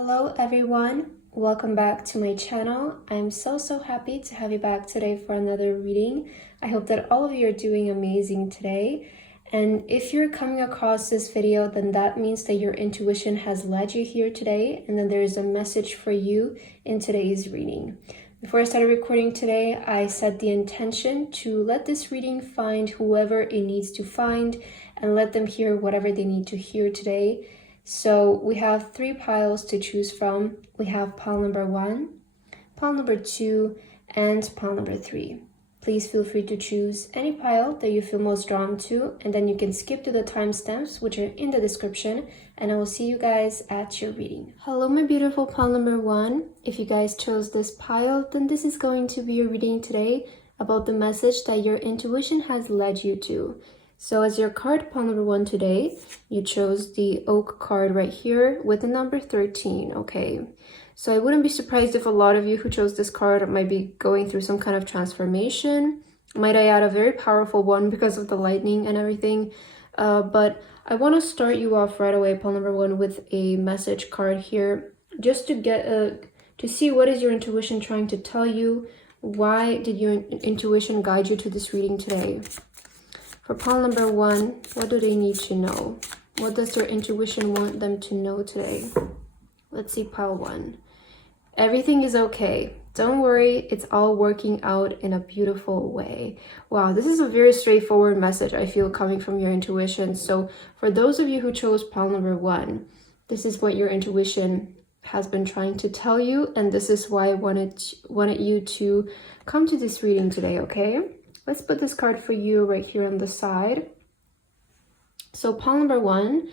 Hello everyone, welcome back to my channel. I'm so happy to have you back today for another reading. I hope that all of you are doing amazing today. And if you're coming across this video, then that means that your intuition has led you here today, and then there is a message for you in today's reading. Before I started recording today, I set the intention to let this reading find whoever it needs to find and let them hear whatever they need to hear today. So we have 3 piles to choose from. We have pile number 1, pile number 2, and pile number 3. Please feel free to choose any pile that you feel most drawn to, and then you can skip to the timestamps, which are in the description, and I will see you guys at your reading. Hello, my beautiful pile number 1. If you guys chose this pile, then this is going to be your reading today about the message that your intuition has led you to. So as your card pile number 1 today, you chose the oak card right here with the number 13, okay? So I wouldn't be surprised if a lot of you who chose this card might be going through some kind of transformation. Might I add a very powerful one because of the lightning and everything. But I want to start you off right away, pile number 1, with a message card here. Just to get to see what is your intuition trying to tell you. Why did your intuition guide you to this reading today? For pile number 1, what do they need to know? What does their intuition want them to know today? Let's see pile 1. Everything is okay. Don't worry, it's all working out in a beautiful way. Wow, this is a very straightforward message, I feel, coming from your intuition. So for those of you who chose pile number 1, this is what your intuition has been trying to tell you, and this is why I wanted you to come to this reading today, okay? Let's put this card for you right here on the side. So pile number 1,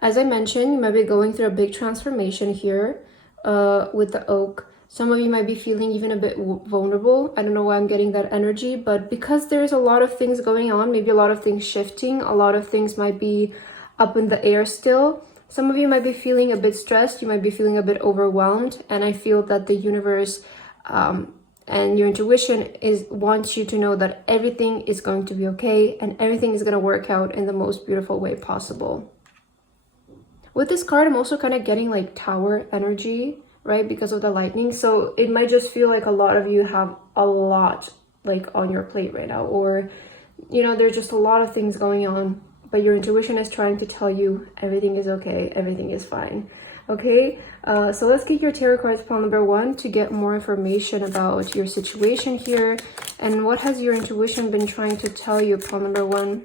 as I mentioned, you might be going through a big transformation here with the oak. Some of you might be feeling even a bit vulnerable. I don't know why I'm getting that energy, but because there's a lot of things going on, maybe a lot of things shifting, a lot of things might be up in the air still. Some of you might be feeling a bit stressed, you might be feeling a bit overwhelmed, and I feel that the universe and your intuition wants you to know that everything is going to be okay and everything is going to work out in the most beautiful way possible. With this card, I'm also kind of getting like tower energy, right? Because of the lightning. So it might just feel like a lot of you have a lot like on your plate right now, or, you know, there's just a lot of things going on, but your intuition is trying to tell you everything is okay, everything is fine. Okay, so let's get your tarot cards pile number 1 to get more information about your situation here. And what has your intuition been trying to tell you, pile number 1?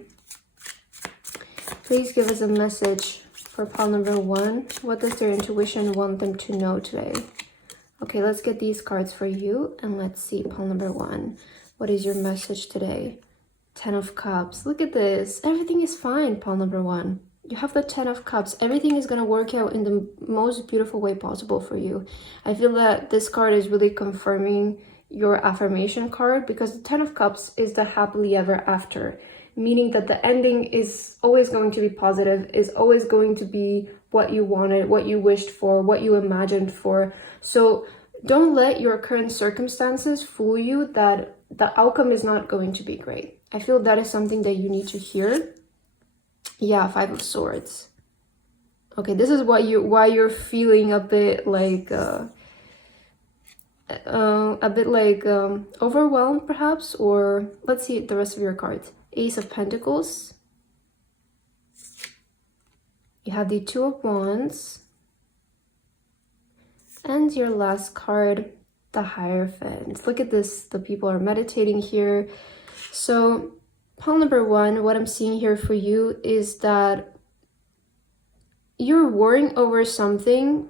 Please give us a message for pile number 1. What does their intuition want them to know today? Okay, let's get these cards for you, and let's see pile number 1. What is your message today? 10 of Cups. Look at this. Everything is fine, pile number 1. You have the 10 of Cups. Everything is going to work out in the most beautiful way possible for you. I feel that this card is really confirming your affirmation card, because the 10 of Cups is the happily ever after, meaning that the ending is always going to be positive, is always going to be what you wanted, what you wished for, what you imagined for. So don't let your current circumstances fool you that the outcome is not going to be great. I feel that is something that you need to hear. Yeah, 5 of Swords. Okay, this is why you're feeling a bit like overwhelmed perhaps, or let's see the rest of your cards. Ace of Pentacles. You have the 2 of Wands. And your last card, the Hierophant. Look at this, the people are meditating here. So pile number 1, what I'm seeing here for you is that you're worrying over something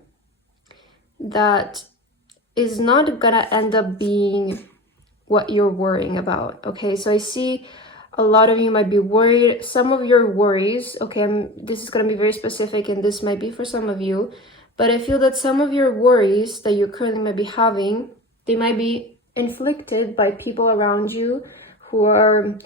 that is not gonna end up being what you're worrying about, okay? So I see a lot of you might be worried. Some of your worries, okay, this is gonna be very specific and this might be for some of you, but I feel that some of your worries that you currently might be having, they might be inflicted by people around you who are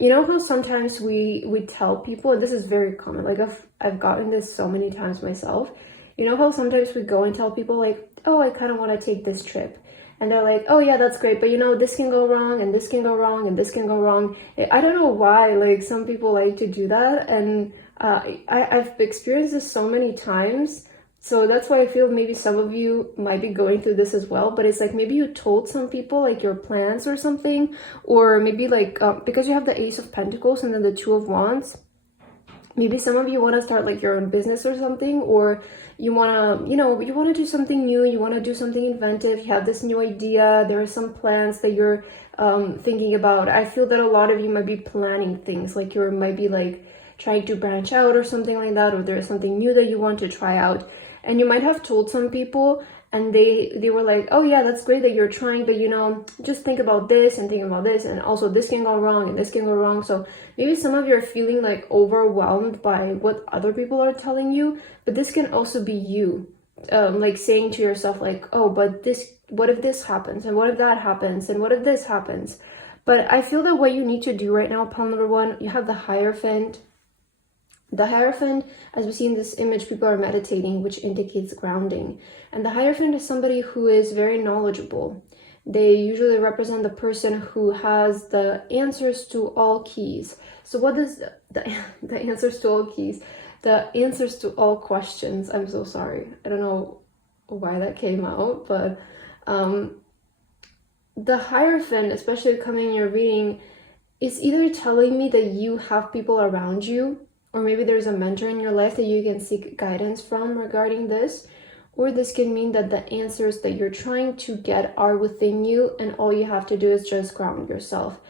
you know how sometimes we tell people, and this is very common, like I've gotten this so many times myself, you know how sometimes we go and tell people like, oh, I kind of want to take this trip, and they're like, oh yeah, that's great, but you know, this can go wrong and this can go wrong and this can go wrong. I don't know why, like some people like to do that, and I've experienced this so many times. So that's why I feel maybe some of you might be going through this as well, but it's like maybe you told some people like your plans or something, or maybe like because you have the Ace of Pentacles and then the Two of Wands, maybe some of you want to start like your own business or something, or you want to, you know, you want to do something new, you want to do something inventive, you have this new idea, there are some plans that you're thinking about. I feel that a lot of you might be planning things, like you might be like trying to branch out or something like that, or there's something new that you want to try out. And you might have told some people and they were like, oh yeah, that's great that you're trying, but you know, just think about this and think about this, and also this can go wrong and this can go wrong. So maybe some of you are feeling like overwhelmed by what other people are telling you, but this can also be you like saying to yourself like, oh, but this, what if this happens, and what if that happens, and what if this happens? But I feel that what you need to do right now, pile number one, you have the Hierophant. The Hierophant, as we see in this image, people are meditating, which indicates grounding. And the Hierophant is somebody who is very knowledgeable. They usually represent the person who has the answers to all keys. So what is the answers to all keys? The answers to all questions. I'm so sorry. I don't know why that came out, but the Hierophant, especially coming in your reading, is either telling me that you have people around you, or maybe there's a mentor in your life that you can seek guidance from regarding this, or this can mean that the answers that you're trying to get are within you, and all you have to do is just ground yourself,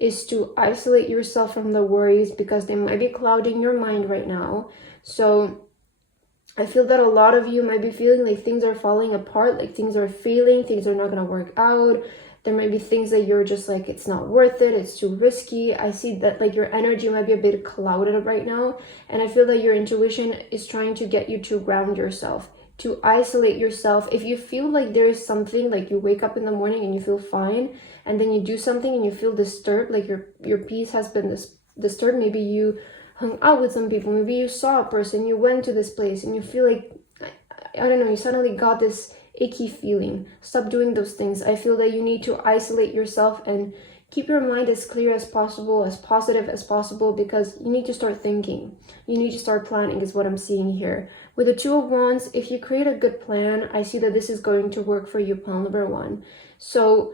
is to isolate yourself from the worries, because they might be clouding your mind right now. So I feel that a lot of you might be feeling like things are falling apart, like things are failing, things are not going to work out. There might be things that you're just like, it's not worth it, it's too risky. I see that like your energy might be a bit clouded right now. And I feel that your intuition is trying to get you to ground yourself, to isolate yourself. If you feel like there is something, like you wake up in the morning and you feel fine, and then you do something and you feel disturbed, like your peace has been disturbed. Maybe you hung out with some people, maybe you saw a person, you went to this place and you feel like, I don't know, you suddenly got this icky feeling. Stop doing those things. I feel that you need to isolate yourself and keep your mind as clear as possible, as positive as possible, because you need to start thinking. You need to start planning is what I'm seeing here. With the Two of Wands, if you create a good plan, I see that this is going to work for you, pile number one. So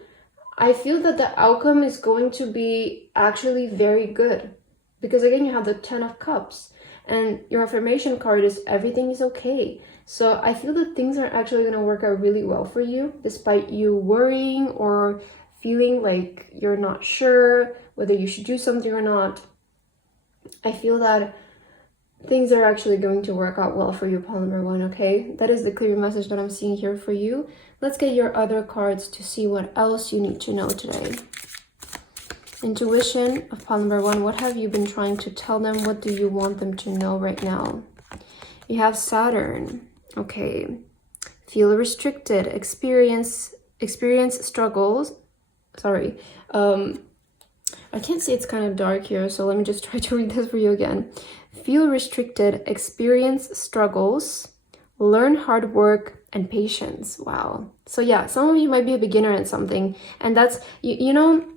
I feel that the outcome is going to be actually very good, because again, you have the 10 of Cups and your affirmation card is everything is okay. So I feel that things are actually going to work out really well for you, despite you worrying or feeling like you're not sure whether you should do something or not. I feel that things are actually going to work out well for you, pile number one, okay? That is the clear message that I'm seeing here for you. Let's get your other cards to see what else you need to know today. Intuition of pile number one. What have you been trying to tell them? What do you want them to know right now? You have Saturn. Okay. Feel restricted. Experience struggles. Sorry. I can't see, it's kind of dark here, so let me just try to read this for you again. Feel restricted. Experience struggles. Learn hard work and patience. Wow. So yeah, some of you might be a beginner at something, and that's, you know,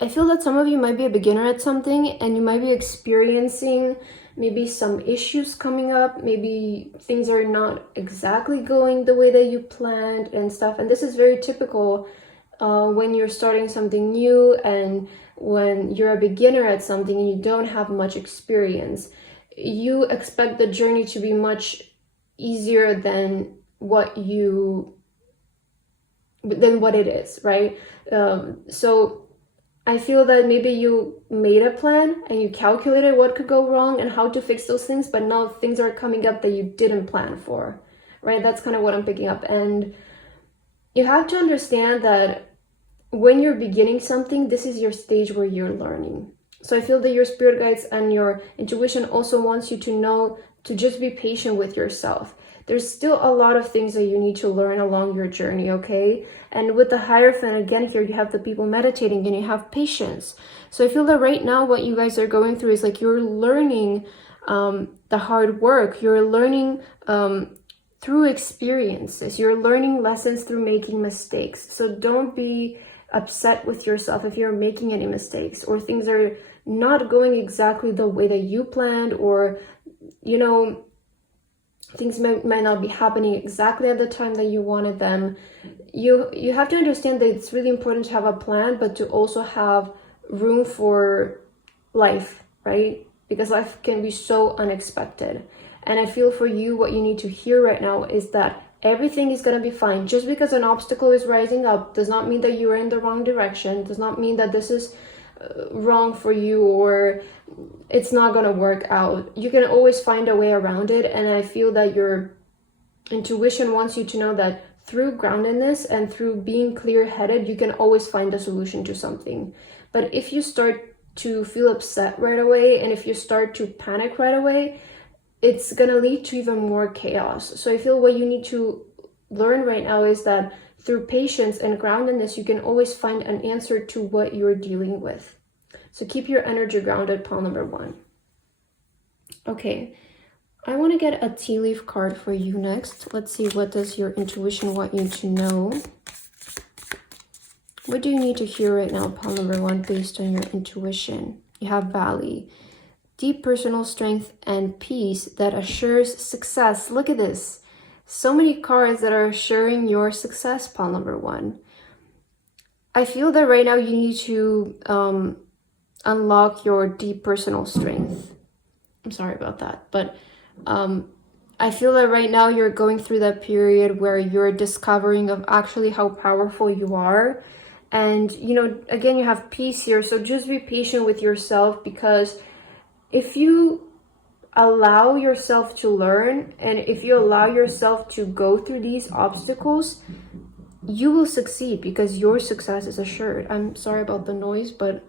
I feel that some of you might be a beginner at something and you might be experiencing maybe some issues coming up. Maybe things are not exactly going the way that you planned and stuff. And this is very typical when you're starting something new and when you're a beginner at something and you don't have much experience. You expect the journey to be much easier than what it is, right? So I feel that maybe you made a plan and you calculated what could go wrong and how to fix those things, but now things are coming up that you didn't plan for, right? That's kind of what I'm picking up. And you have to understand that when you're beginning something, this is your stage where you're learning. So I feel that your spirit guides and your intuition also wants you to know to just be patient with yourself. There's still a lot of things that you need to learn along your journey, okay? And with the Hierophant, again, here you have the people meditating and you have patience. So I feel that right now what you guys are going through is like you're learning the hard work. You're learning through experiences. You're learning lessons through making mistakes. So don't be upset with yourself if you're making any mistakes or things are not going exactly the way that you planned, or, you know, Things might not be happening exactly at the time that you wanted them. You have to understand that it's really important to have a plan, but to also have room for life, right? Because life can be so unexpected. And I feel for you, what you need to hear right now is that everything is going to be fine. Just because an obstacle is rising up does not mean that you're in the wrong direction, does not mean that this is wrong for you or it's not going to work out. You can always find a way around it. And I feel that your intuition wants you to know that through groundedness and through being clear-headed, you can always find a solution to something. But if you start to feel upset right away, and if you start to panic right away, it's going to lead to even more chaos. So I feel what you need to learn right now is that through patience and groundedness, you can always find an answer to what you're dealing with. So keep your energy grounded, pile number 1. Okay, I want to get a tea leaf card for you next. Let's see, what does your intuition want you to know? What do you need to hear right now, pile number 1, based on your intuition? You have Valley. Deep personal strength and peace that assures success. Look at this. So many cards that are assuring your success, pile number 1. I feel that right now you need to unlock your deep personal strength. I'm sorry about that, but I feel that right now you're going through that period where you're discovering of actually how powerful you are. And, you know, again, you have peace here. So just be patient with yourself, because if you allow yourself to learn and if you allow yourself to go through these obstacles, you will succeed, because your success is assured. I'm sorry about the noise, but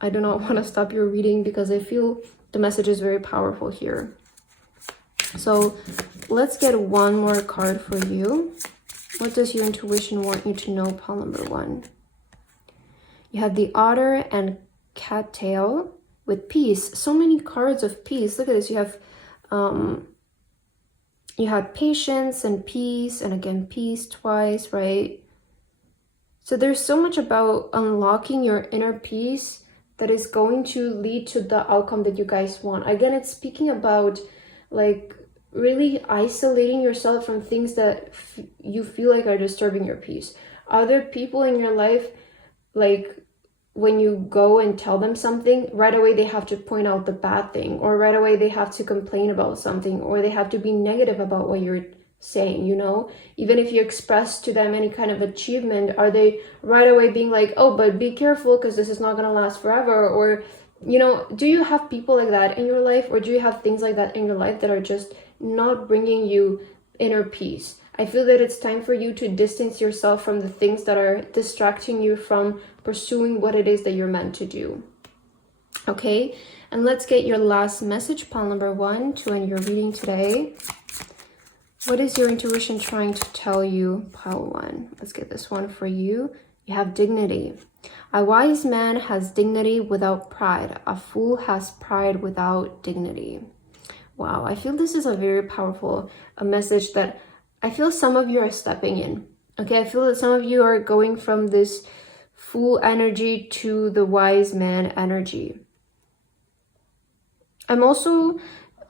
I do not want to stop your reading because I feel the message is very powerful here. So let's get one more card for you. What does your intuition want you to know, pile number 1? You have the Otter and Cattail with peace. So many cards of peace. Look at this. You have patience and peace, and again peace twice, right? So there's so much about unlocking your inner peace that is going to lead to the outcome that you guys want. Again, it's speaking about like really isolating yourself from things that you feel like are disturbing your peace. Are there people in your life, like when you go and tell them something, right away they have to point out the bad thing, or right away they have to complain about something, or they have to be negative about what you're saying, you know? Even if you express to them any kind of achievement, are they right away being like, oh, but be careful because this is not going to last forever? Or, you know, do you have people like that in your life, or do you have things like that in your life that are just not bringing you inner peace? I feel that it's time for you to distance yourself from the things that are distracting you from pursuing what it is that you're meant to do. Okay, and let's get your last message, pile number 1, to end your reading today. What is your intuition trying to tell you, pile 1? Let's get this one for you. You have dignity. A wise man has dignity without pride. A fool has pride without dignity. Wow, I feel this is a very powerful message that I feel some of you are stepping in. Okay, I feel that some of you are going from this fool energy to the wise man energy. I'm also,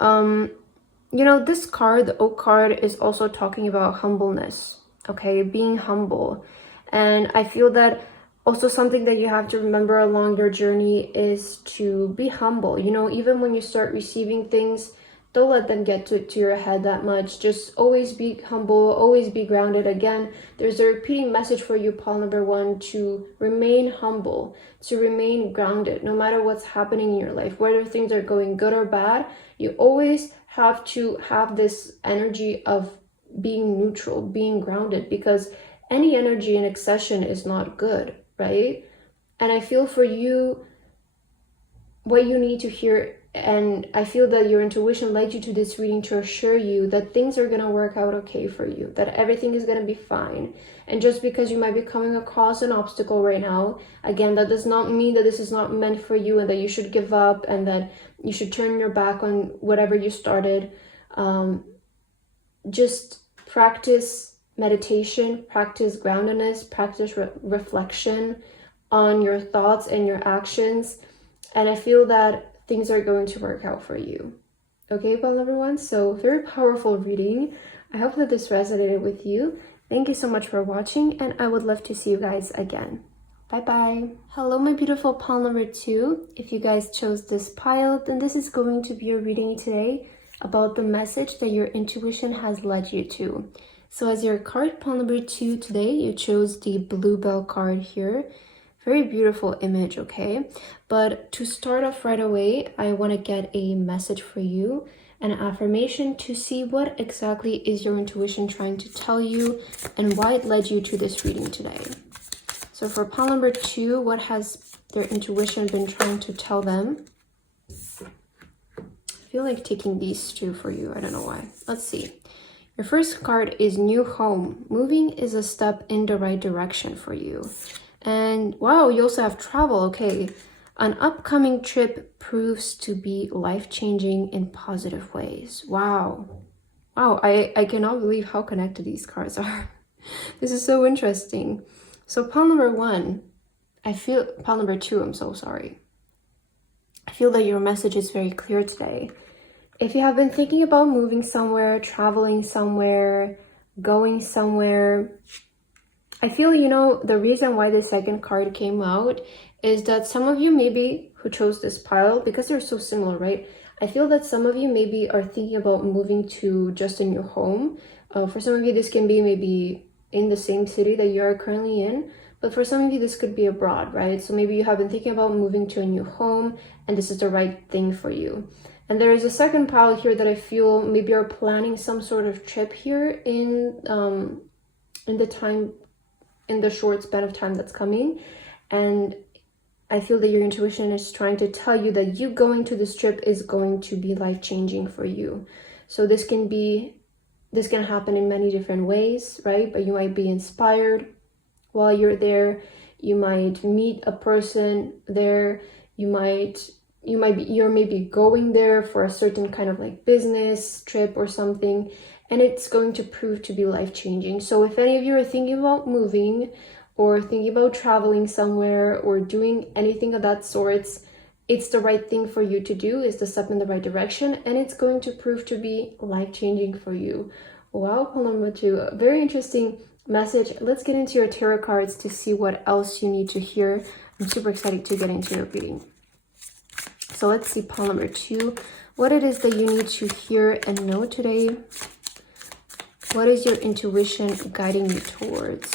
you know, this card, the Oak card, is also talking about humbleness, okay, being humble. And I feel that also something that you have to remember along your journey is to be humble. You know, even when you start receiving things, don't let them get to your head that much. Just always be humble, always be grounded. Again, there's a repeating message for you, pile number 1, to remain humble, to remain grounded, no matter what's happening in your life, whether things are going good or bad. You always have to have this energy of being neutral, being grounded, because any energy in excession is not good, right? And I feel for you, what you need to hear, and I feel that your intuition led you to this reading to assure you that things are going to work out okay for you, that everything is going to be fine. And just because you might be coming across an obstacle right now, again, that does not mean that this is not meant for you and that you should give up and that you should turn your back on whatever you started. Just practice meditation, practice groundedness, practice reflection on your thoughts and your actions. And I feel that things are going to work out for you. Okay, pile number one. So very powerful reading. I hope that this resonated with you. Thank you so much for watching, and I would love to see you guys again. Bye-bye. Hello, my beautiful pile number two. If you guys chose this pile, then this is going to be your reading today about the message that your intuition has led you to. So as your card, pile number two today, you chose the bluebell card here. Very beautiful image, okay? But to start off right away, I want to get a message for you, an affirmation to see what exactly is your intuition trying to tell you and why it led you to this reading today. So for pile number two, what has their intuition been trying to tell them? I feel like taking these two for you. I don't know why. Let's see. Your first card is new home. Moving is a step in the right direction for you. And wow, you also have travel. Okay. An upcoming trip proves to be life-changing in positive ways. Wow. Wow, I cannot believe how connected these cards are. This is so interesting. So pile number one, pile number two, I'm so sorry. I feel that your message is very clear today. If you have been thinking about moving somewhere, traveling somewhere, going somewhere, I feel, you know, the reason why the second card came out is that some of you maybe who chose this pile, because they're so similar, right? I feel that some of you maybe are thinking about moving to just a new home. For some of you, this can be maybe in the same city that you are currently in. But for some of you, this could be abroad, right? So maybe you have been thinking about moving to a new home and this is the right thing for you. And there is a second pile here that I feel maybe you're planning some sort of trip here in the short span of time that's coming. And I feel that your intuition is trying to tell you that you going to this trip is going to be life-changing for you. So this can happen in many different ways, right? But you might be inspired while you're there. You might meet a person there. You're maybe going there for a certain kind of like business trip or something, and it's going to prove to be life-changing. So if any of you are thinking about moving or thinking about traveling somewhere or doing anything of that sort, it's the right thing for you to do, is the step in the right direction, and it's going to prove to be life-changing for you. Wow, pile number two, a very interesting message. Let's get into your tarot cards to see what else you need to hear. I'm super excited to get into your reading. So let's see, pile number two, what it is that you need to hear and know today. What is your intuition guiding you towards?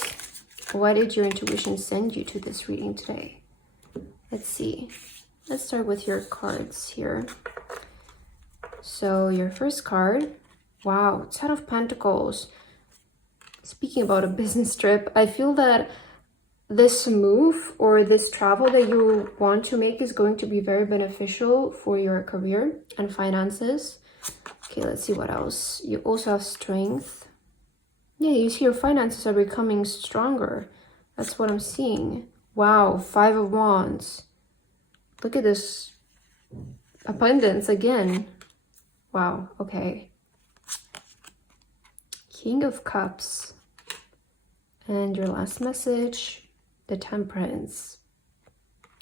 Why did your intuition send you to this reading today? Let's see. Let's start with your cards here. So your first card, wow, Ten of Pentacles. Speaking about a business trip, I feel that this move or this travel that you want to make is going to be very beneficial for your career and finances. Okay, let's see what else. You also have strength. Yeah, you see your finances are becoming stronger. That's what I'm seeing. Wow, Five of Wands. Look at this abundance again. Wow, okay. King of Cups. And your last message, the Temperance.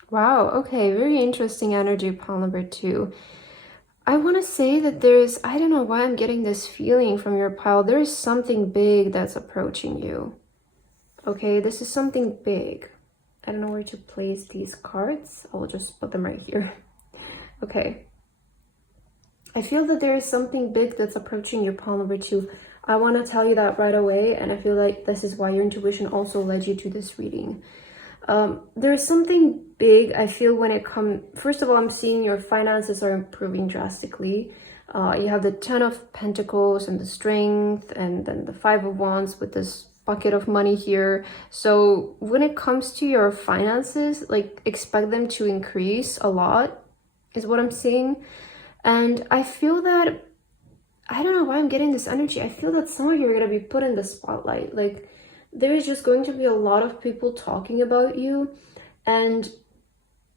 Wow, okay, very interesting energy, pile number two. I want to say that I don't know why I'm getting this feeling from your pile. There is something big that's approaching you. Okay, this is something big. I don't know where to place these cards. I'll just put them right here. Okay. I feel that there is something big that's approaching your pile number two. I want to tell you that right away, and I feel like this is why your intuition also led you to this reading. There's something big, I feel, when it comes... First of all, I'm seeing your finances are improving drastically. You have the Ten of Pentacles and the Strength, and then the Five of Wands with this bucket of money here. So when it comes to your finances, like, expect them to increase a lot, is what I'm seeing. And I feel that... I don't know why I'm getting this energy. I feel that some of you are going to be put in the spotlight. Like, there is just going to be a lot of people talking about you, and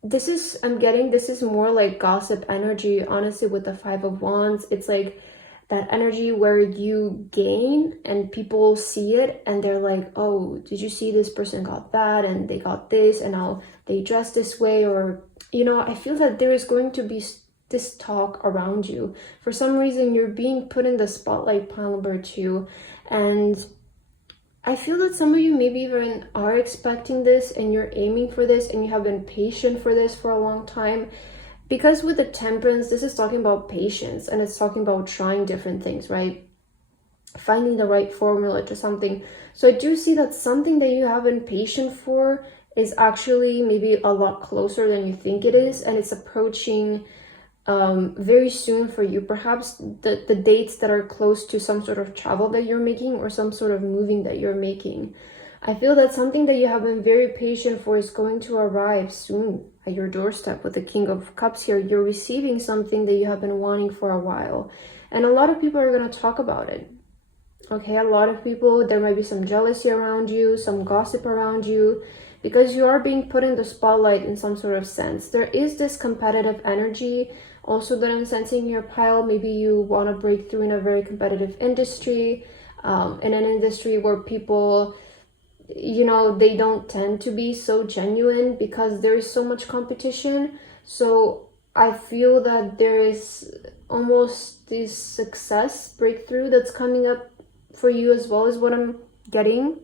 this is more like gossip energy, honestly, with the Five of Wands. It's like that energy where you gain and people see it and they're like, oh, did you see this person got that and they got this and now they dress this way? Or, you know, I feel that there is going to be this talk around you. For some reason, you're being put in the spotlight, pile number 2. And I feel that some of you maybe even are expecting this and you're aiming for this and you have been patient for this for a long time. Because with the Temperance, this is talking about patience and it's talking about trying different things, right? Finding the right formula to something. So I do see that something that you have been patient for is actually maybe a lot closer than you think it is, and it's approaching very soon for you. Perhaps the dates that are close to some sort of travel that you're making or some sort of moving that you're making. I feel that something that you have been very patient for is going to arrive soon at your doorstep with the King of Cups here. You're receiving something that you have been wanting for a while, and a lot of people are going to talk about it. Okay, a lot of people, there might be some jealousy around you, some gossip around you, because you are being put in the spotlight in some sort of sense. There is this competitive energy also that I'm sensing in your pile. Maybe you want to break through in a very competitive industry, in an industry where people, you know, they don't tend to be so genuine because there is so much competition. So I feel that there is almost this success breakthrough that's coming up for you as well, is what I'm getting.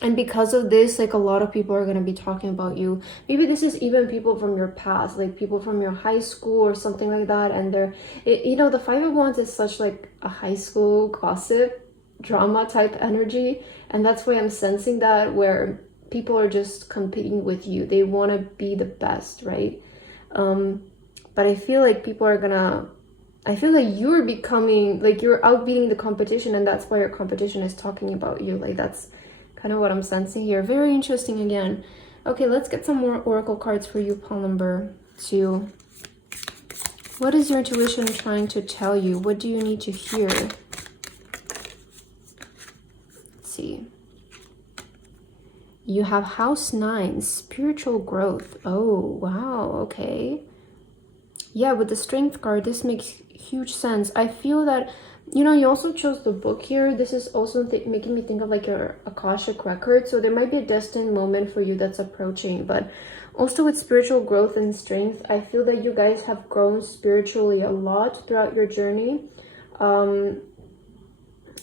And because of this, like, a lot of people are going to be talking about you. Maybe this is even people from your past, like people from your high school or something like that. And they're, you know, the Five of Wands is such like a high school gossip drama type energy. And that's why I'm sensing that, where people are just competing with you. They want to be the best, right? But I feel like people are gonna, I feel like you're becoming, like, you're outbeating the competition, and that's why your competition is talking about you. Like, that's kind of what I'm sensing here. Very interesting again. Okay, let's get some more oracle cards for you, pile number 2. What is your intuition trying to tell you? What do you need to hear? Let's see. You have house 9, spiritual growth. Oh, wow, okay. Yeah, with the strength card, this makes huge sense. I feel that, you know, you also chose the book here. This is also making me think of like your Akashic record. So there might be a destined moment for you that's approaching. But also with spiritual growth and strength, I feel that you guys have grown spiritually a lot throughout your journey.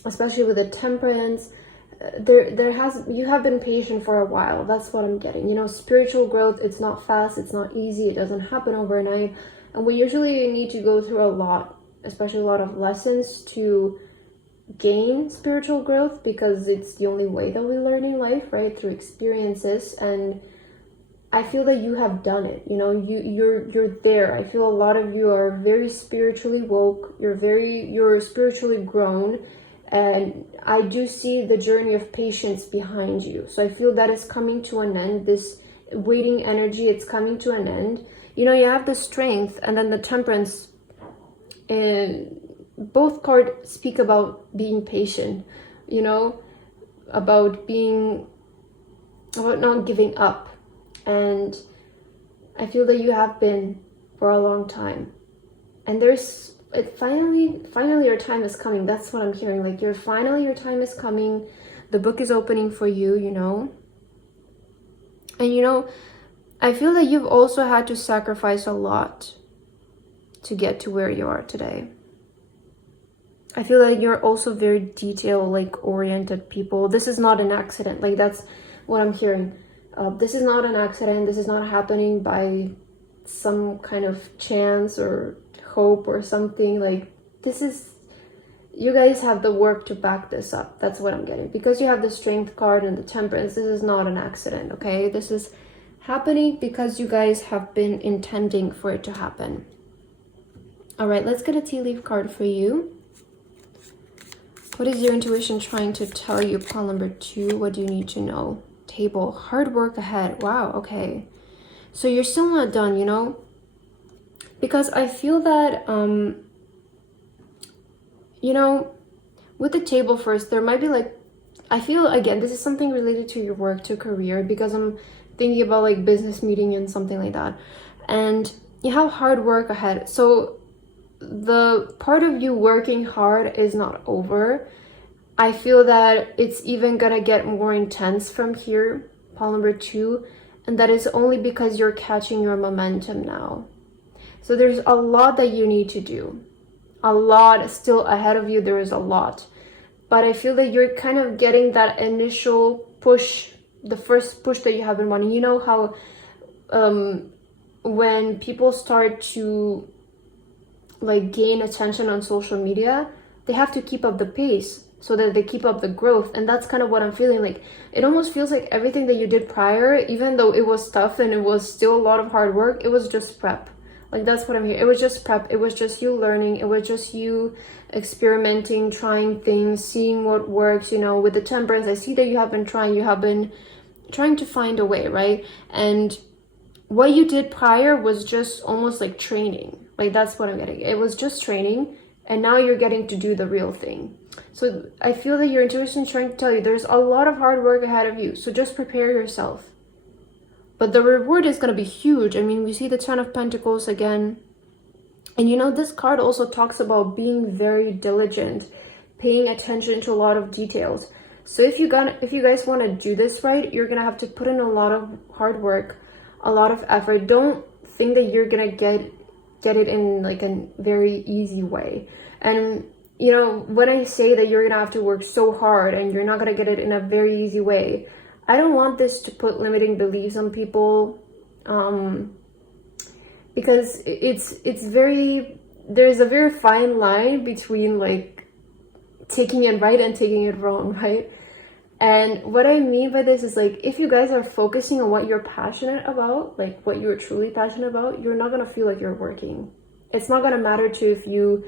Especially with the Temperance. You have been patient for a while. That's what I'm getting. You know, spiritual growth, it's not fast, it's not easy, it doesn't happen overnight. And we usually need to go through a lot, especially a lot of lessons, to gain spiritual growth, because it's the only way that we learn in life, right? Through experiences. And I feel that you have done it. You know, you're there. I feel a lot of you are very spiritually woke. You're spiritually grown. And I do see the journey of patience behind you. So I feel that is coming to an end. This waiting energy, it's coming to an end. You know, you have the strength and then the Temperance. And both cards speak about being patient, you know, about not giving up. And I feel that you have been for a long time. And finally your time is coming. That's what I'm hearing. Like, your time is coming. The book is opening for you, you know. And, you know, I feel that you've also had to sacrifice a lot to get to where you are today. I feel like you're also very detail, like, oriented people. This is not an accident. Like, that's what I'm hearing. This is not an accident. This is not happening by some kind of chance or hope or something. Like, this is, you guys have the work to back this up. That's what I'm getting. Because you have the Strength card and the Temperance, this is not an accident, okay? This is happening because you guys have been intending for it to happen. All right, let's get a tea leaf card for you. What is your intuition trying to tell you? Pile number 2, what do you need to know? Table, hard work ahead. Wow, okay. So you're still not done, you know? Because I feel that, you know, with the Table first, there might be like, I feel, again, this is something related to your work, to career, because I'm thinking about like business meeting and something like that. And you have hard work ahead. So the part of you working hard is not over. I feel that it's even gonna get more intense from here, pile number 2, and that is only because you're catching your momentum now. So there's a lot that you need to do. A lot still ahead of you. There is a lot. But I feel that you're kind of getting that initial push, the first push that you have been wanting. You know how when people start to like gain attention on social media, they have to keep up the pace so that they keep up the growth. And that's kind of what I'm feeling like. It almost feels like everything that you did prior, even though it was tough and it was still a lot of hard work, it was just prep. Like, that's what I'm hearing. It was just prep. It was just you learning. It was just you experimenting, trying things, seeing what works. You know, with the Temperance, I see that you have been trying to find a way, right? And what you did prior was just almost like training. Like, that's what I'm getting. It was just training, and now you're getting to do the real thing. So I feel that your intuition is trying to tell you there's a lot of hard work ahead of you. So just prepare yourself. But the reward is going to be huge. I mean, we see the Ten of Pentacles again. And you know, this card also talks about being very diligent, paying attention to a lot of details. So if you guys want to do this right, you're going to have to put in a lot of hard work, a lot of effort. Don't think that you're going to get it in like a very easy way. And you know, when I say that you're going to have to work so hard and you're not going to get it in a very easy way, I don't want this to put limiting beliefs on people, because there's a very fine line between like taking it right and taking it wrong, right? And what I mean by this is like, if you guys are focusing on what you're passionate about, like what you're truly passionate about, you're not going to feel like you're working. It's not going to matter to if you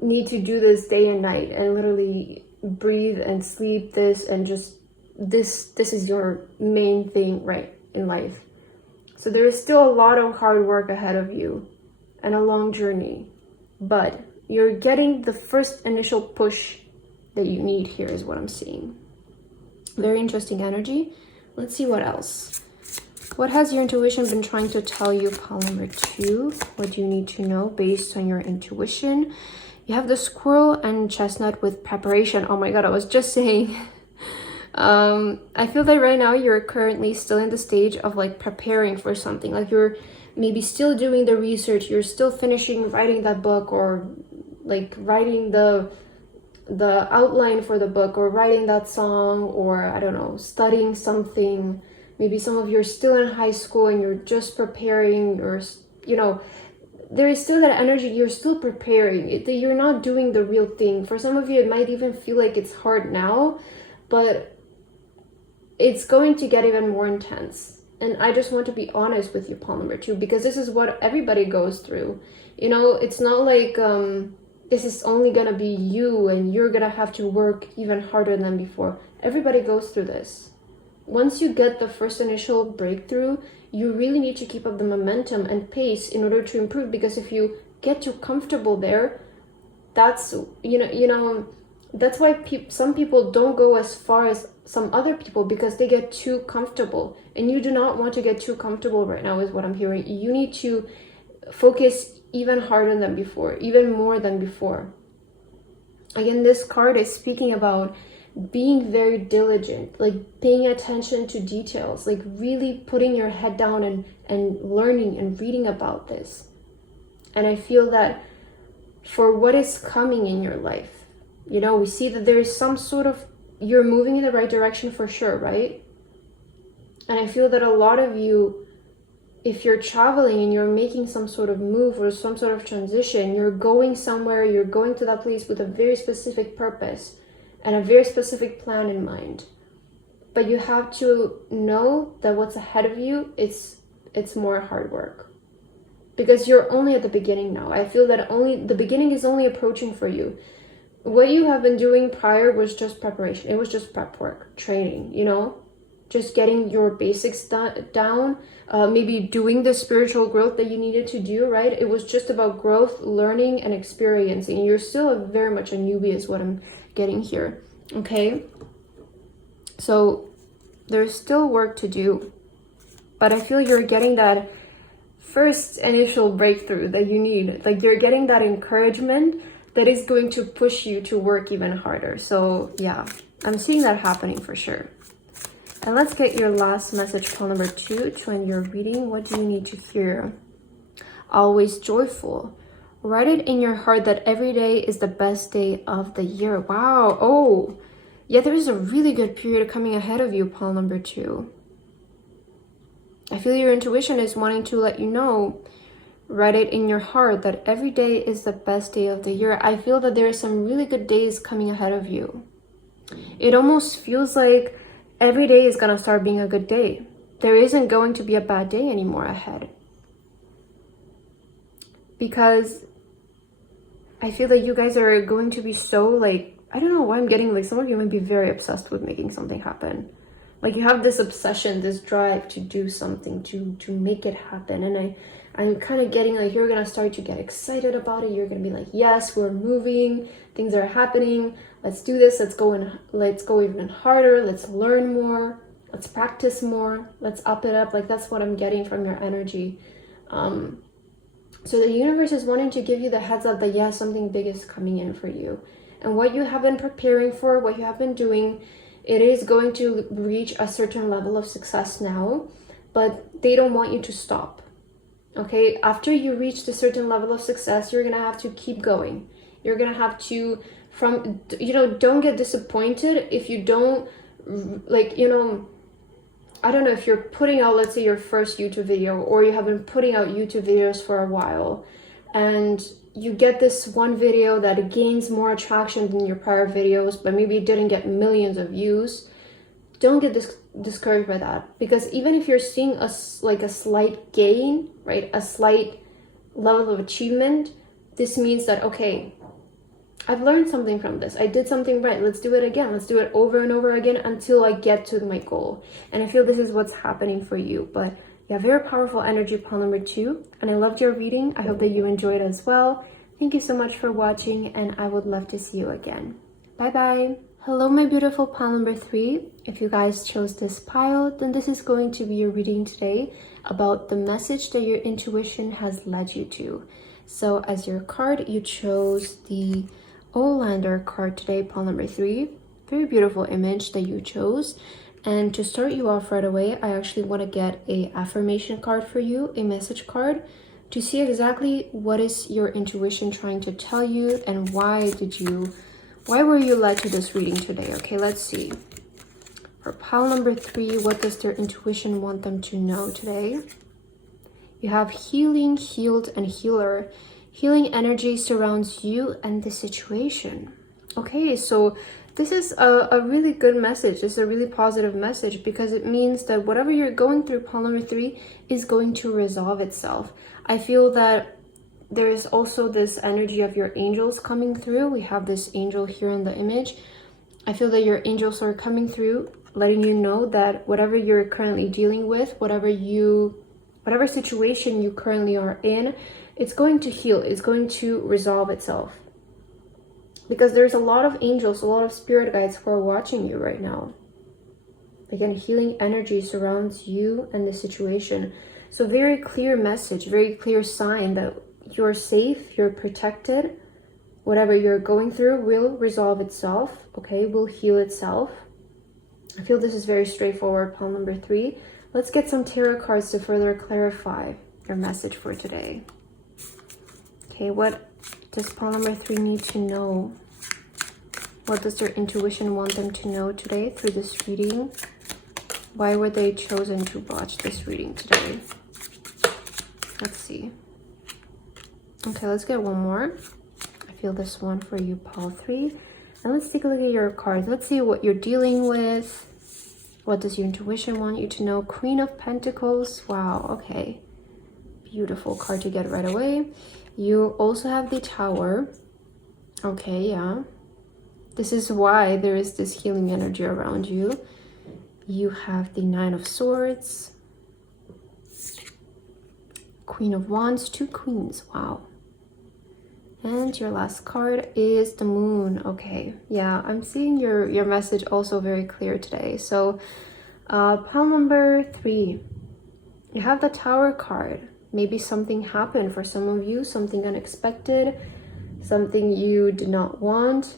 need to do this day and night and literally breathe and sleep this and just this is your main thing right in life. So there is still a lot of hard work ahead of you and a long journey, but you're getting the first initial push that you need here is what I'm seeing. Very interesting energy. Let's see what else. What has your intuition been trying to tell you, pile number 2? What do you need to know based on your intuition? You have the Squirrel and Chestnut with preparation. Oh my god, I was just saying. I feel that right now you're currently still in the stage of like preparing for something. Like you're maybe still doing the research, you're still finishing writing that book, or like writing the outline for the book, or writing that song, or I don't know, studying something. Maybe some of you are still in high school and you're just preparing, or you know, there is still that energy. You're still preparing. You're not doing the real thing. For some of you, it might even feel like it's hard now, but it's going to get even more intense. And I just want to be honest with you, pile number 2, because this is what everybody goes through. You know, it's not like this is only gonna be you and you're gonna have to work even harder than before. Everybody goes through this. Once you get the first initial breakthrough, you really need to keep up the momentum and pace in order to improve, because if you get too comfortable there, that's that's why some people don't go as far as some other people, because they get too comfortable. And you do not want to get too comfortable right now is what I'm hearing. You need to focus even harder than before, even more than before. Again, this card is speaking about being very diligent, like paying attention to details, like really putting your head down and learning and reading about this. And I feel that for what is coming in your life, you know, we see that there is some sort of, you're moving in the right direction for sure, right? And I feel that a lot of you, if you're traveling and you're making some sort of move or some sort of transition, you're going somewhere, you're going to that place with a very specific purpose and a very specific plan in mind. But you have to know that what's ahead of you, it's more hard work. Because you're only at the beginning now. I feel that the beginning is only approaching for you. What you have been doing prior was just preparation. It was just prep work, training, you know, just getting your basics down, maybe doing the spiritual growth that you needed to do, right? It was just about growth, learning, and experiencing. You're still very much a newbie is what I'm getting here, okay? So there's still work to do, but I feel you're getting that first initial breakthrough that you need. Like you're getting that encouragement that is going to push you to work even harder. So yeah, I'm seeing that happening for sure. And let's get your last message, call number 2, to end your reading. What do you need to hear? always joyful. Write it in your heart that every day is the best day of the year. Wow. Oh, yeah, there is a really good period coming ahead of you, pile number 2. I feel your intuition is wanting to let you know, write it in your heart that every day is the best day of the year. I feel that there are some really good days coming ahead of you. It almost feels like every day is going to start being a good day. There isn't going to be a bad day anymore ahead. Because I feel that you guys are going to be so like, I don't know why I'm getting like some of you might be very obsessed with making something happen. Like you have this obsession, this drive to do something, to make it happen. And I'm kind of getting like, you're going to start to get excited about it. You're going to be like, yes, we're moving. Things are happening. Let's do this. Let's go even harder. Let's learn more. Let's practice more. Let's up it up. Like that's what I'm getting from your energy. So the universe is wanting to give you the heads up that yes, something big is coming in for you. And what you have been preparing for, what you have been doing, it is going to reach a certain level of success now, but they don't want you to stop. Okay, after you reach a certain level of success, you're gonna have to keep going. You're gonna have to, don't get disappointed if you don't, I don't know, if you're putting out, let's say, your first YouTube video, or you have been putting out YouTube videos for a while, and you get this one video that gains more attraction than your prior videos, but maybe it didn't get millions of views. Don't get discouraged by that, because even if you're seeing a slight gain, right, a slight level of achievement, this means that, okay, I've learned something from this. I did something right. Let's do it again. Let's do it over and over again until I get to my goal. And I feel this is what's happening for you. But yeah, very powerful energy, pile number 2. And I loved your reading. I hope that you enjoyed as well. Thank you so much for watching, and I would love to see you again. Bye-bye. Hello, my beautiful pile number 3. If you guys chose this pile, then this is going to be your reading today about the message that your intuition has led you to. So as your card, you chose the Olander card today, pile number 3. Very beautiful image that you chose. And to start you off right away, I actually want to get a affirmation card for you, a message card, to see exactly what is your intuition trying to tell you, and why were you led to this reading today. Okay, let's see. For pile number 3, what does their intuition want them to know today? You have healing, healed, and healer. Healing energy surrounds you and the situation. Okay, so this is a really good message. It's a really positive message, because it means that whatever you're going through, pile number 3, is going to resolve itself. I feel that there is also this energy of your angels coming through. We have this angel here in the image. I feel that your angels are coming through, letting you know that whatever you're currently dealing with, whatever situation you currently are in, it's going to heal. It's going to resolve itself. Because there's a lot of angels, a lot of spirit guides who are watching you right now. Again, healing energy surrounds you and the situation. So very clear message, very clear sign that you're safe, you're protected. Whatever you're going through will resolve itself, okay? Will heal itself. I feel this is very straightforward, pile number 3. Let's get some tarot cards to further clarify your message for today. Okay, what does pile number 3 need to know? What does their intuition want them to know today through this reading? Why were they chosen to watch this reading today? Let's see. Okay, let's get one more. I feel this one for you, pile 3. And let's take a look at your cards. Let's see what you're dealing with. What does your intuition want you to know? Queen of Pentacles. Wow, okay. Beautiful card to get right away. You also have the Tower. Okay, yeah. This is why there is this healing energy around you. You have the Nine of Swords. Queen of Wands, 2 queens. Wow. And your last card is the Moon. Okay, yeah, I'm seeing your message also very clear today. So pile number 3, you have the Tower card. Maybe something happened for some of you, something unexpected, something you did not want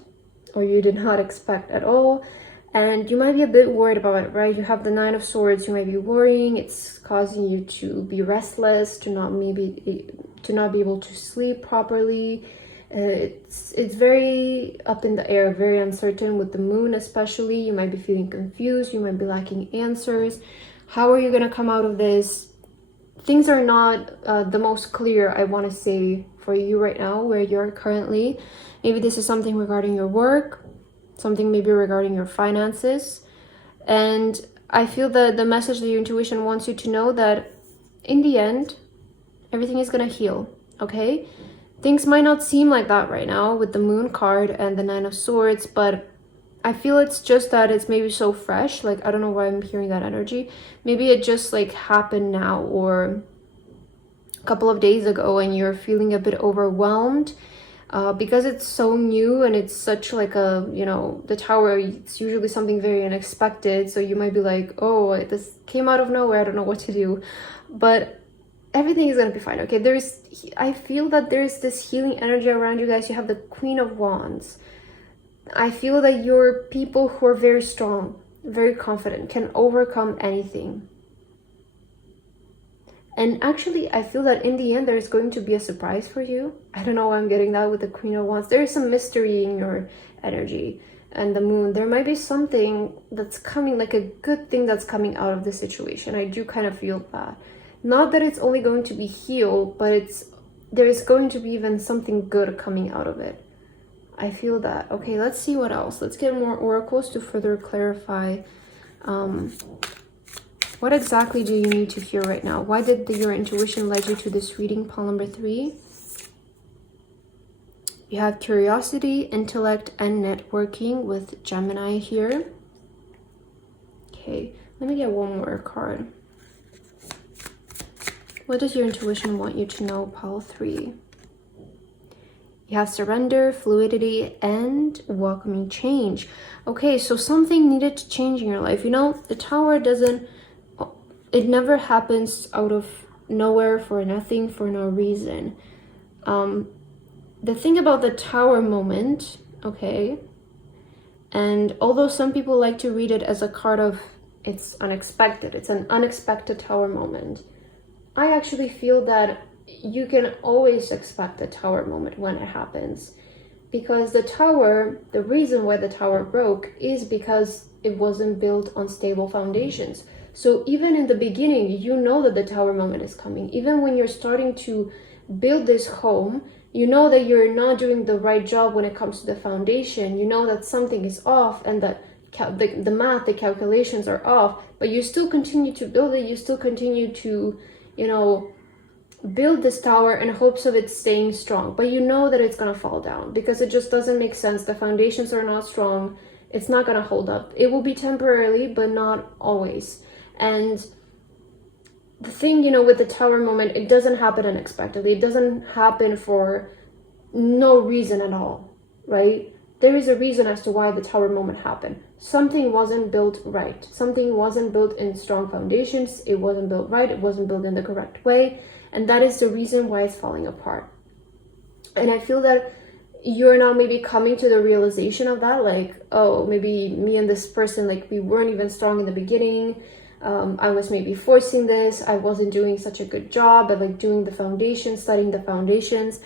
or you did not expect at all. And you might be a bit worried about it, right? You have the Nine of Swords, you might be worrying, it's causing you to be restless, to not be able to sleep properly. It's very up in the air, very uncertain with the moon especially. You might be feeling confused, you might be lacking answers. How are you going to come out of this? Things are not the most clear, I want to say, for you right now, where you're currently. Maybe this is something regarding your work, something maybe regarding your finances. And I feel that the message that your intuition wants you to know that in the end, everything is going to heal, okay? Things might not seem like that right now with the Moon card and the Nine of Swords, but I feel it's just that it's maybe so fresh. Like, I don't know why I'm hearing that energy. Maybe it just like happened now or a couple of days ago and you're feeling a bit overwhelmed. Because it's so new and it's such like a, you know, the Tower, it's usually something very unexpected. So you might be like, oh, this came out of nowhere, I don't know what to do. But everything is gonna be fine, okay? I feel that there's this healing energy around you guys. You have the Queen of Wands. I feel that you're people who are very strong, very confident, can overcome anything. And actually, I feel that in the end, there's going to be a surprise for you. I don't know why I'm getting that with the Queen of Wands. There is some mystery in your energy and the Moon. There might be something that's coming, like a good thing that's coming out of the situation. I do kind of feel that. Not that it's only going to be healed, but there is going to be even something good coming out of it. I feel that. Okay, let's see what else. Let's get more oracles to further clarify what exactly do you need to hear right now? Why did your intuition lead you to this reading? Pile number 3. You have curiosity, intellect, and networking with Gemini here. Okay, let me get one more card. What does your intuition want you to know? Pile 3. You have surrender, fluidity, and welcoming change. Okay, so something needed to change in your life. You know, the Tower it never happens out of nowhere, for nothing, for no reason. The thing about the Tower moment, okay, and although some people like to read it as a card of it's unexpected, it's an unexpected Tower moment, I actually feel that you can always expect a Tower moment when it happens. Because the Tower, the reason why the Tower broke is because it wasn't built on stable foundations. So even in the beginning, you know that the Tower moment is coming. Even when you're starting to build this home, you know that you're not doing the right job when it comes to the foundation. You know that something is off and that the math, the calculations are off, but you still continue to build it. You still continue to, you know, build this tower in hopes of it staying strong. But you know that it's going to fall down because it just doesn't make sense. The foundations are not strong. It's not going to hold up. It will be temporarily, but not always. And the thing, you know, with the Tower moment, it doesn't happen unexpectedly. It doesn't happen for no reason at all, right? There is a reason as to why the Tower moment happened. Something wasn't built right. Something wasn't built in strong foundations. It wasn't built right. It wasn't built in the correct way. And that is the reason why it's falling apart. And I feel that you're now maybe coming to the realization of that, like, oh, maybe me and this person, like, we weren't even strong in the beginning. I was maybe forcing this. I wasn't doing such a good job at like doing the foundations, studying the foundations.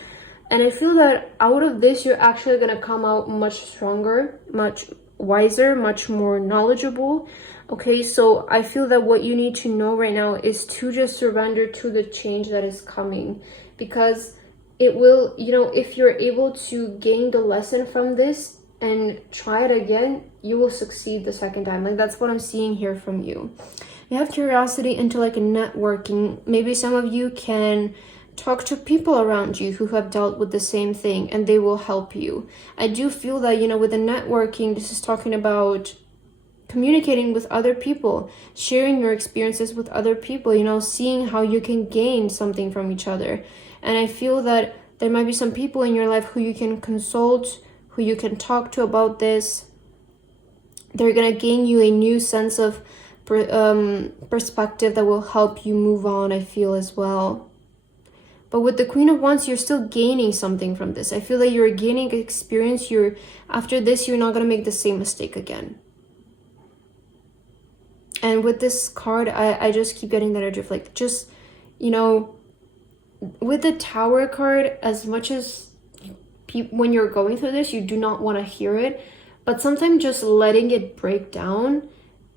And I feel that out of this, you're actually going to come out much stronger, much wiser, much more knowledgeable. Okay, so I feel that what you need to know right now is to just surrender to the change that is coming, because it will, you know, if you're able to gain the lesson from this and try it again, you will succeed the second time. Like, that's what I'm seeing here from you. You have curiosity into like a networking. Maybe some of you can talk to people around you who have dealt with the same thing and they will help you. I do feel that, you know, with the networking, this is talking about communicating with other people, sharing your experiences with other people, you know, seeing how you can gain something from each other. And I feel that there might be some people in your life who you can consult, who you can talk to about this. They're going to gain you a new sense of perspective that will help you move on, I feel, as well. But with the Queen of Wands, you're still gaining something from this. I feel that you're gaining experience. After this, you're not going to make the same mistake again. And with this card, I just keep getting the energy of like, just, you know, with the Tower card, as much as when you're going through this, you do not want to hear it, but sometimes just letting it break down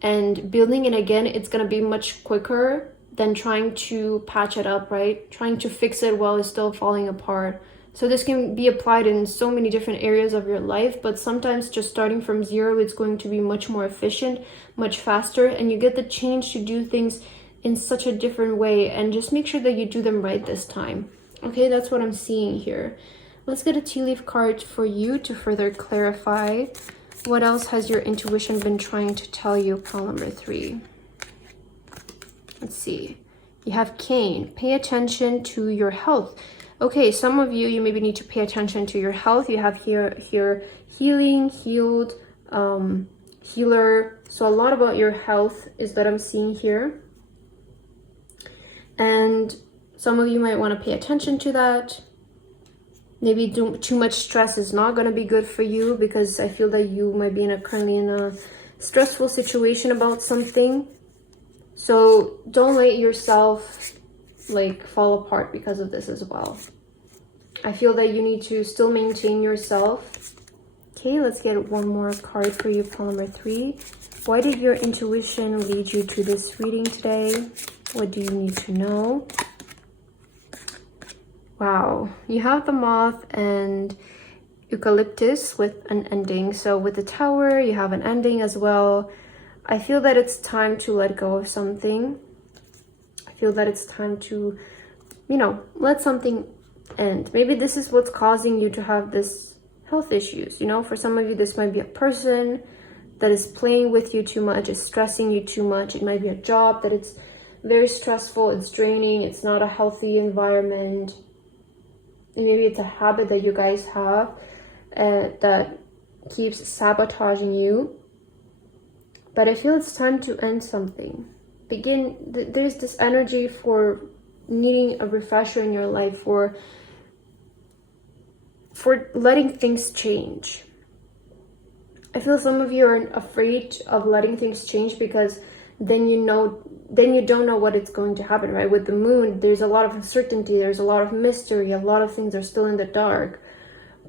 and building it again, it's going to be much quicker than trying to patch it up, right? Trying to fix it while it's still falling apart. So this can be applied in so many different areas of your life, but sometimes just starting from zero, it's going to be much more efficient, much faster, and you get the change to do things in such a different way. And just make sure that you do them right this time. Okay, that's what I'm seeing here. Let's get a tea leaf card for you to further clarify. What else has your intuition been trying to tell you, pile number 3? Let's see. You have Cane. Pay attention to your health. Okay, some of you maybe need to pay attention to your health. You have here healing, healed, healer. So a lot about your health is that I'm seeing here. And some of you might want to pay attention to that. Maybe too much stress is not going to be good for you, because I feel that you might be currently in a stressful situation about something. So don't let yourself like fall apart because of this as well. I feel that you need to still maintain yourself. Okay, let's get one more card for you, pile number 3. Why did your intuition lead you to this reading today? What do you need to know? Wow, you have the Moth and Eucalyptus with an ending. So with the Tower, you have an ending as well. I feel that it's time to let go of something. I feel that it's time to, you know, let something end. Maybe this is what's causing you to have this health issues. You know, for some of you, this might be a person that is playing with you too much, is stressing you too much. It might be a job that it's very stressful, it's draining, it's not a healthy environment. And maybe it's a habit that you guys have that keeps sabotaging you. But I feel it's time to end something. There's this energy for needing a refresher in your life, for letting things change. I feel some of you are afraid of letting things change, because then you don't know what it's going to happen, right? With the Moon, there's a lot of uncertainty, there's a lot of mystery, a lot of things are still in the dark.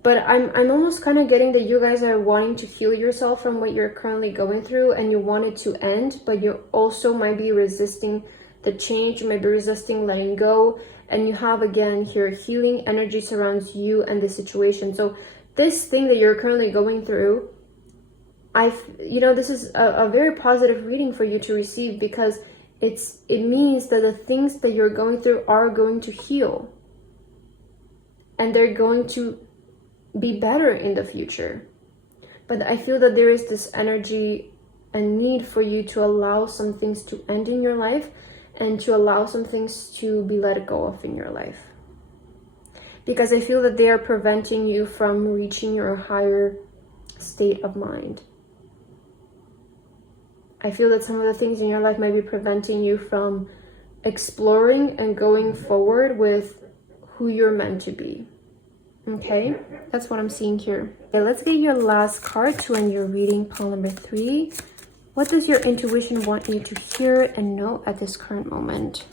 But I'm almost kind of getting that you guys are wanting to heal yourself from what you're currently going through, and you want it to end, but you also might be resisting the change, you might be resisting letting go. And you have, again, here, healing energy surrounds you and the situation. So this thing that you're currently going through, this is a very positive reading for you to receive, because it means that the things that you're going through are going to heal, and they're going to be better in the future. But I feel that there is this energy and need for you to allow some things to end in your life, and to allow some things to be let go of in your life, because I feel that they are preventing you from reaching your higher state of mind. I feel that some of the things in your life might be preventing you from exploring and going forward with who you're meant to be. Okay, that's what I'm seeing here. Okay, let's get your last card to end your reading, pile number 3. What does your intuition want you to hear and know at this current moment?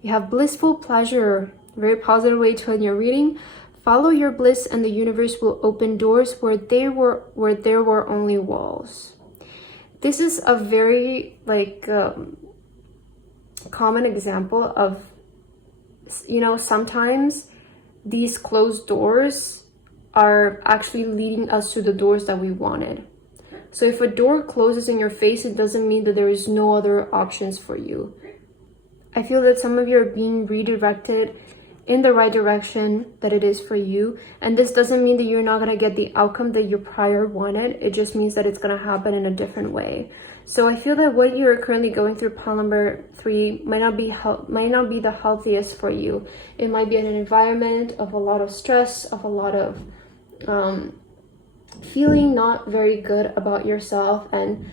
You have blissful pleasure. Very positive way to end your reading. Follow your bliss, and the universe will open doors where there were only walls. This is a very common example of, sometimes these closed doors are actually leading us to the doors that we wanted. So if a door closes in your face, it doesn't mean that there is no other options for you. I feel that some of you are being redirected in the right direction that it is for you. And this doesn't mean that you're not going to get the outcome that you prior wanted. It just means that it's going to happen in a different way. So I feel that what you're currently going through, pile number 3, might not be the healthiest for you. It might be in an environment of a lot of stress, of a lot of feeling not very good about yourself. And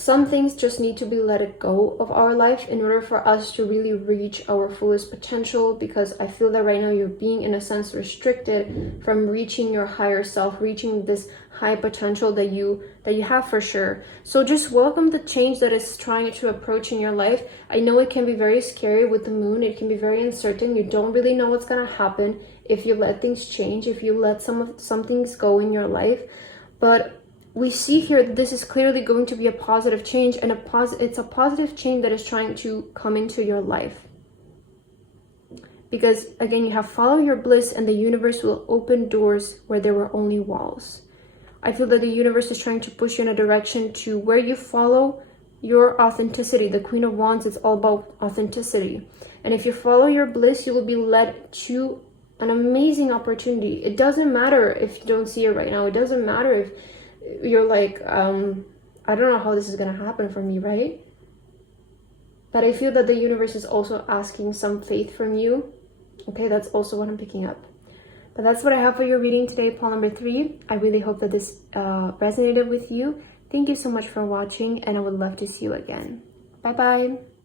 some things just need to be let go of our life in order for us to really reach our fullest potential, because I feel that right now you're being, in a sense, restricted from reaching your higher self, reaching this high potential that you have for sure. So just welcome the change that is trying to approach in your life. I know it can be very scary with the moon. It can be very uncertain. You don't really know what's going to happen if you let things change, if you let some things go in your life. But we see here that this is clearly going to be a positive change, and it's a positive change that is trying to come into your life. Because again, you have follow your bliss, and the universe will open doors where there were only walls. I feel that the universe is trying to push you in a direction to where you follow your authenticity. The Queen of Wands is all about authenticity. And if you follow your bliss, you will be led to an amazing opportunity. It doesn't matter if you don't see it right now. It doesn't matter if you're like, I don't know how this is going to happen for me, right? But I feel that the universe is also asking some faith from you. Okay, that's also what I'm picking up. But that's what I have for your reading today, pile number 3. I really hope that this resonated with you. Thank you so much for watching, and I would love to see you again. Bye-bye.